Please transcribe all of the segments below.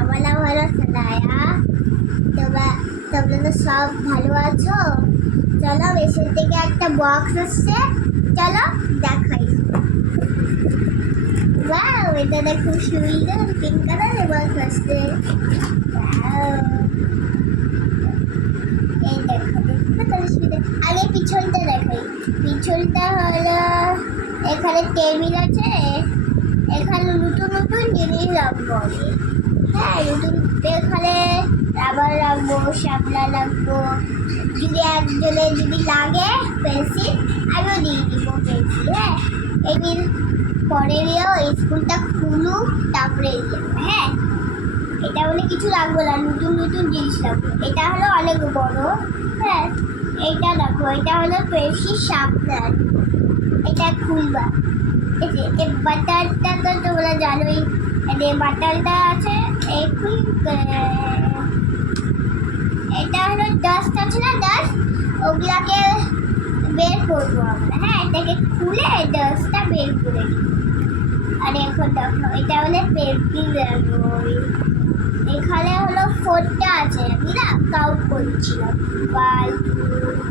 আমার নাম হলো সানায়া। তোমরা তোমরা তো সব ভালো আছো। চলো মেশিন থেকে একটা বক্স আসছে, চলো দেখাই। ওয়াও, এটা দেখো সুন্দর পিঙ্ক কালারের বক্স আসছে। এই দেখো আগে পিছনটা দেখাই। পিছনটা হলো এখানে টেবিল আছে, এখানে নতুন নতুন জিনিস রাখবো আমি। হ্যাঁ, নতুন এখানে রাবার রাখবো, শাপলা রাখবো। যদি একজনের যদি লাগে পেন্সিল, আমিও দিয়ে দিব পেন্সিল। হ্যাঁ, এদিন পরে নিয়েও স্কুলটা খুলুক তারপরে যাবো। হ্যাঁ, এটা বলে কিছু রাখবো না, নতুন নতুন জিনিস রাখবো। এটা হলো অনেক বড়। হ্যাঁ, এইটা রাখবো। এটা হলো পেন্সিল শার্পনার, এটা খুলবা। এই বাটারটা তো তোমরা জানোই, এই বাটারটা আছে। এটা হলো ডাস্ট আছে না, ডাস্ট, ওগুলাকে বের করবো আমরা। হ্যাঁ, এটাকে খুলে ডাস্টটা বের করে দিই। আর এখন দেখো, এটা হলো পেন্সিল রাখবো। এখানে হলো 4টা আছে, আমি না কাউন্ট করছিলাম। 1 2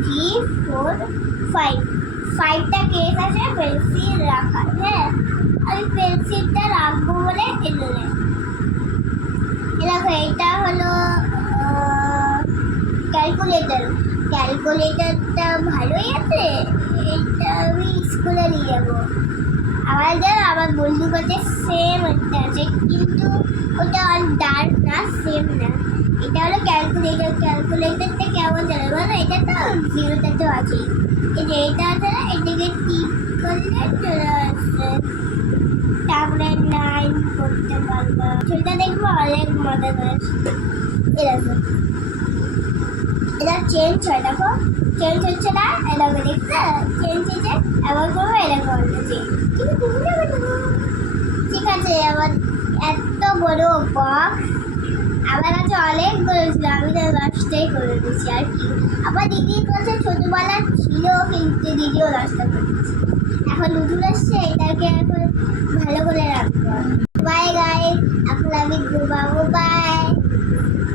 3 4 5, 5টা কেস আছে পেন্সিল রাখার। হ্যাঁ, আমি পেন্সিলটা রাখবো বলে এনে দেখো, এটা হলো ক্যালকুলেটর। ক্যালকুলেটরটা ভালোই আছে, এটা আমি স্কুলে নিয়ে যাবো। আমার বন্ধুর কাছে সেম একটা আছে, কিন্তু ওটা অনেক ডার্ক না, সেম না। এটা হলো ক্যালকুলেটর। ক্যালকুলেটরটা কেমন জানো বলো? এটা তো জিরোটা তো আছে, এই যে এটা আছে না, এটাকে টিপ করলে চলে আসছে, তারপরে 9 করতে পারবো। সেটা দেখবো অনেক মজা করে। এরকম এটা চেঞ্জ হয়, দেখো চেঞ্জ হচ্ছে না, এরকম দেখতে চেঞ্জ হয়েছে। এমন করবো, এরকম হচ্ছে। ঠিক আছে, আমার এত বড় বক্স আমার কাছে অনেক বড় ছিল, আমি তো নষ্টই করে দিচ্ছি। আর কি, আমার দিদির কাছে ছোটবেলা ছিল, কিন্তু দিদিও নষ্ট করে দিচ্ছি। এখন নতুন আসছে, এটাকে এখন ভালো করে রাখবো। বাই গাইস, এখন আমি ঘুমাবো। বাই।